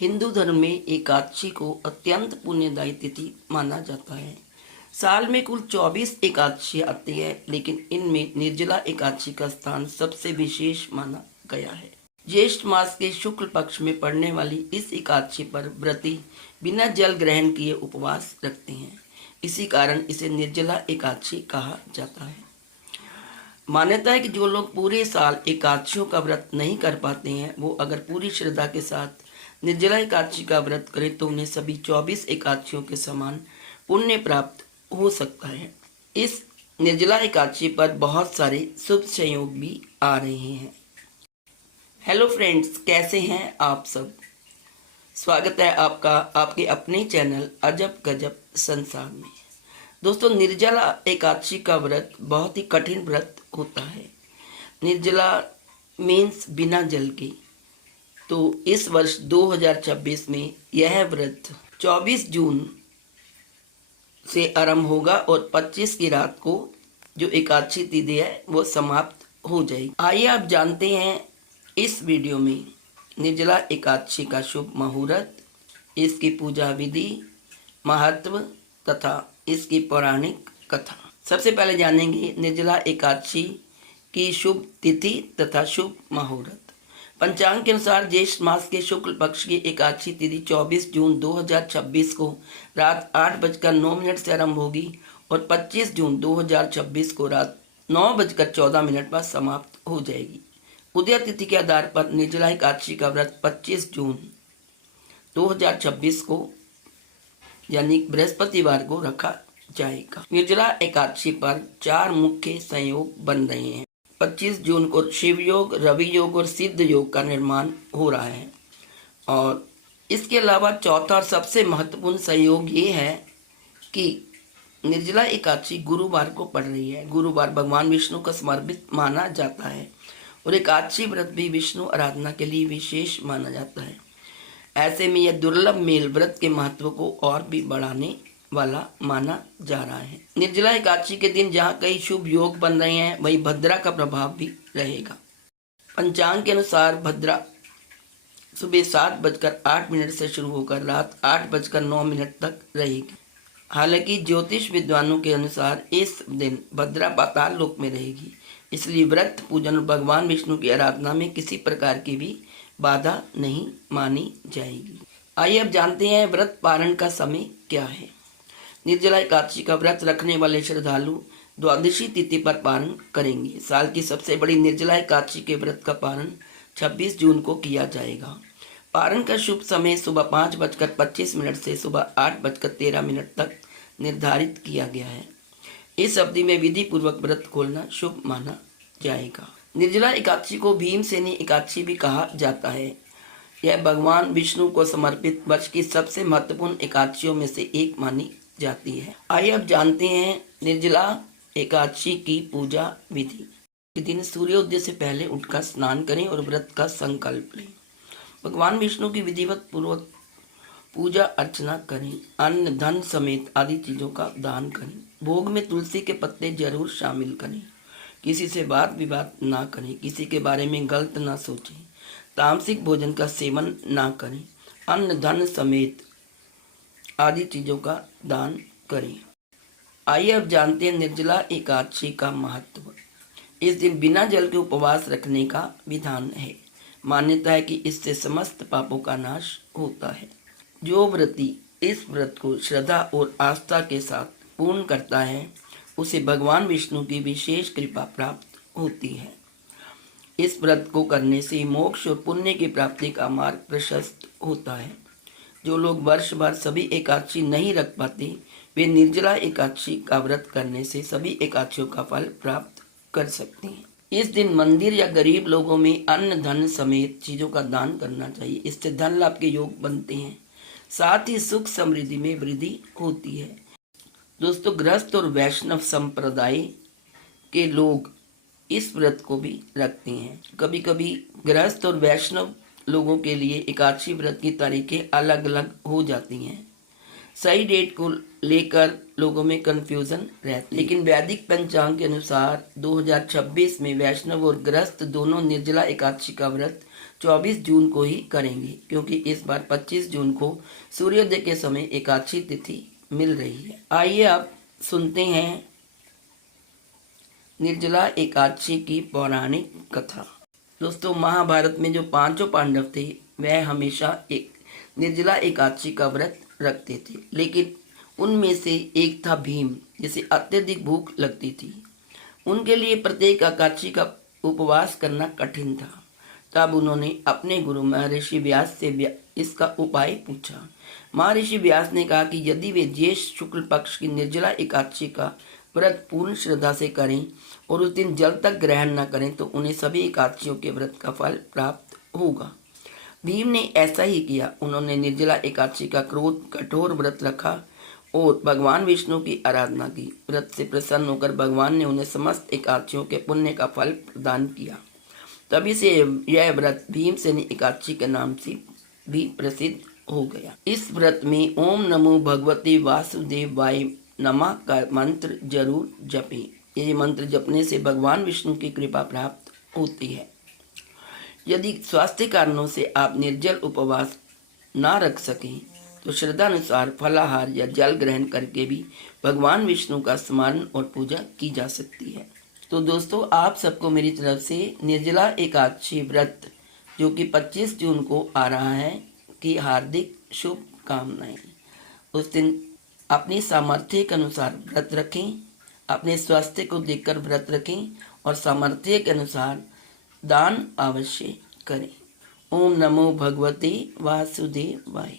हिंदू धर्म में एकादशी को अत्यंत पुण्यदायी तिथि माना जाता है। साल में कुल 24 एकादशी आती है, लेकिन इनमें निर्जला एकादशी का स्थान सबसे विशेष माना गया है। ज्येष्ठ मास के शुक्ल पक्ष में पड़ने वाली इस एकादशी पर व्रती बिना जल ग्रहण किए उपवास रखते हैं। इसी कारण इसे निर्जला एकादशी कहा जाता है। मान्यता है कि जो लोग पूरे साल एकादशियों का व्रत नहीं कर पाते हैं, वो अगर पूरी श्रद्धा के साथ निर्जला एकादशी का व्रत करें तो उन्हें सभी 24 एकादशियों के समान पुण्य प्राप्त हो सकता है। इस निर्जला एकादशी पर बहुत सारे शुभ संयोग भी आ रहे हैं। हेलो फ्रेंड्स, कैसे हैं आप सब। स्वागत है आपका आपके अपने चैनल अजब गजब संसार में। दोस्तों, निर्जला एकादशी का व्रत बहुत ही कठिन व्रत होता है। निर्जला मीन्स बिना जल के। तो इस वर्ष 2026 में यह व्रत 24 जून से आरंभ होगा और 25 की रात को जो एकादशी तिथि है वो समाप्त हो जाएगी। आइए आप जानते हैं इस वीडियो में निर्जला एकादशी का शुभ मुहूर्त, इसकी पूजा विधि, महत्व तथा इसकी पौराणिक कथा। सबसे पहले जानेंगे निर्जला एकादशी की शुभ तिथि तथा शुभ मुहूर्त। पंचांग के अनुसार ज्येष्ठ मास के शुक्ल पक्ष की एकादशी तिथि 24 जून 2026 को रात 8:09 से आरंभ होगी और 25 जून 2026 को रात 9:14 पर समाप्त हो जाएगी। उदय तिथि के आधार पर निर्जला एकादशी का व्रत 25 जून 2026 को यानी बृहस्पतिवार को रखा जाएगा। निर्जला एकादशी पर 4 मुख्य संयोग बन रहे हैं। 25 जून को शिव योग, रवि योग और सिद्ध योग का निर्माण हो रहा है। और इसके अलावा चौथा और सबसे महत्वपूर्ण संयोग ये है कि निर्जला एकादशी गुरुवार को पड़ रही है। गुरुवार भगवान विष्णु को समर्पित माना जाता है और एकादशी व्रत भी विष्णु आराधना के लिए विशेष माना जाता है। ऐसे में यह दुर्लभ मेल व्रत के महत्व को और भी बढ़ाने वाला माना जा रहा है। निर्जला एकादशी के दिन जहाँ कई शुभ योग बन रहे हैं, वहीं भद्रा का प्रभाव भी रहेगा। पंचांग के अनुसार भद्रा सुबह 7:08 से शुरू होकर रात 8:09 तक रहेगी। हालांकि ज्योतिष विद्वानों के अनुसार इस दिन भद्रा पाताल लोक में रहेगी, इसलिए व्रत पूजन और भगवान विष्णु की आराधना में किसी प्रकार की भी बाधा नहीं मानी जाएगी। आइए अब जानते हैं व्रत पारण का समय क्या है। निर्जला एकादशी का व्रत रखने वाले श्रद्धालु द्वादशी तिथि पर पारण करेंगे। साल की सबसे बड़ी निर्जला एकादशी के व्रत का पारण 26 जून को किया जाएगा। पारण का शुभ समय सुबह 5:25 से सुबह 8:13 तक निर्धारित किया गया है। इस अवधि में विधि पूर्वक व्रत खोलना शुभ माना जाएगा। निर्जला एकादशी को भीमसेनी एकादशी भी कहा जाता है। यह भगवान विष्णु को समर्पित वर्ष की सबसे महत्वपूर्ण एकादशियों में से एक मानी जाती है। आइए अब जानते हैं निर्जला एकादशी की पूजा विधि। इस दिन सूर्योदय से पहले उठकर स्नान करें और व्रत का संकल्प लें। भगवान विष्णु की विधिवत पूर्वक पूजा अर्चना करें। अन्न, धन समेत आदि चीजों का दान करें। भोग में तुलसी के पत्ते जरूर शामिल करें। किसी से वाद विवाद ना करें। किसी के बारे में गलत ना सोचें। तामसिक भोजन का सेवन ना करें। अन्न, धन समेत आदि चीजों का दान करें। आइए अब जानते हैं निर्जला एकादशी का महत्व। इस दिन बिना जल के उपवास रखने का विधान है। मान्यता है कि इससे समस्त पापों का नाश होता है। जो व्रती इस व्रत को श्रद्धा और आस्था के साथ पूर्ण करता है, उसे भगवान विष्णु की विशेष कृपा प्राप्त होती है। इस व्रत को करने से मोक्ष और पुण्य की प्राप्ति का मार्ग प्रशस्त होता है। जो लोग वर्ष भर सभी एकादशी नहीं रख पाते, वे निर्जला एकादशी का व्रत करने से सभी एकादशियों का फल प्राप्त कर सकते हैं। इस दिन मंदिर या गरीब लोगों में अन्न, धन समेत चीजों का दान करना चाहिए। इससे धन लाभ के योग बनते हैं, साथ ही सुख समृद्धि में वृद्धि होती है। दोस्तों, गृहस्थ और वैष्णव संप्रदाय के लोग इस व्रत को भी रखते हैं। कभी कभी गृहस्थ और वैष्णव लोगों के लिए एकादशी व्रत की तारीखें अलग अलग हो जाती हैं। सही डेट को लेकर लोगों में कंफ्यूजन रहती है, लेकिन वैदिक पंचांग के अनुसार 2026 में वैष्णव और गृहस्थ दोनों निर्जला एकादशी का व्रत 24 जून को ही करेंगे, क्योंकि इस बार 25 जून को सूर्योदय के समय एकादशी तिथि मिल रही है। आइए अब सुनते हैं निर्जला एकादशी की पौराणिक कथा। दोस्तों, महाभारत में जो पांचों पांडव थे वह हमेशा एक निर्जला एकादशी का व्रत रखते थे, लेकिन उनमें से एक था भीम, जिसे अत्यधिक भूख लगती थी। उनके लिए प्रत्येक एकादशी का उपवास करना कठिन था। तब उन्होंने अपने गुरु महर्षि व्यास से इसका उपाय पूछा। महर्षि व्यास ने कहा कि यदि वे ज्येष्ठ शुक्ल पक्ष की निर्जला एकादशी का व्रत पूर्ण श्रद्धा से करें और उस दिन जल तक ग्रहण न करें तो उन्हें सभी एकादशियों के व्रत का फल प्राप्त होगा। भीम ने ऐसा ही किया। उन्होंने निर्जला एकादशी का कठोर व्रत रखा और भगवान विष्णु की आराधना की। व्रत से प्रसन्न होकर भगवान ने उन्हें समस्त एकादशियों के पुण्य का फल प्रदान किया। तभी से यह व्रत भीमसेनी एकादशी के नाम से भी प्रसिद्ध हो गया। इस व्रत में ओम नमो भगवते वासुदेवाय नमः का मंत्र जरूर जपें। ये मंत्र जपने से भगवान विष्णु की कृपा प्राप्त होती है। यदि स्वास्थ्य कारणों से आप निर्जल उपवास ना रख सकें तो श्रद्धानुसार फलाहार या जल ग्रहण करके भी भगवान विष्णु का स्मरण और पूजा की जा सकती है। तो दोस्तों, आप सबको मेरी तरफ से निर्जला एकादशी व्रत जो कि 25 जून को आ रहा है की हार्दिक शुभकामनाएं। उस दिन अपनी सामर्थ्य के अनुसार व्रत रखें, अपने स्वास्थ्य को देखकर व्रत रखें और सामर्थ्य के अनुसार दान अवश्य करें। ओम नमो भगवते वासुदेवाय।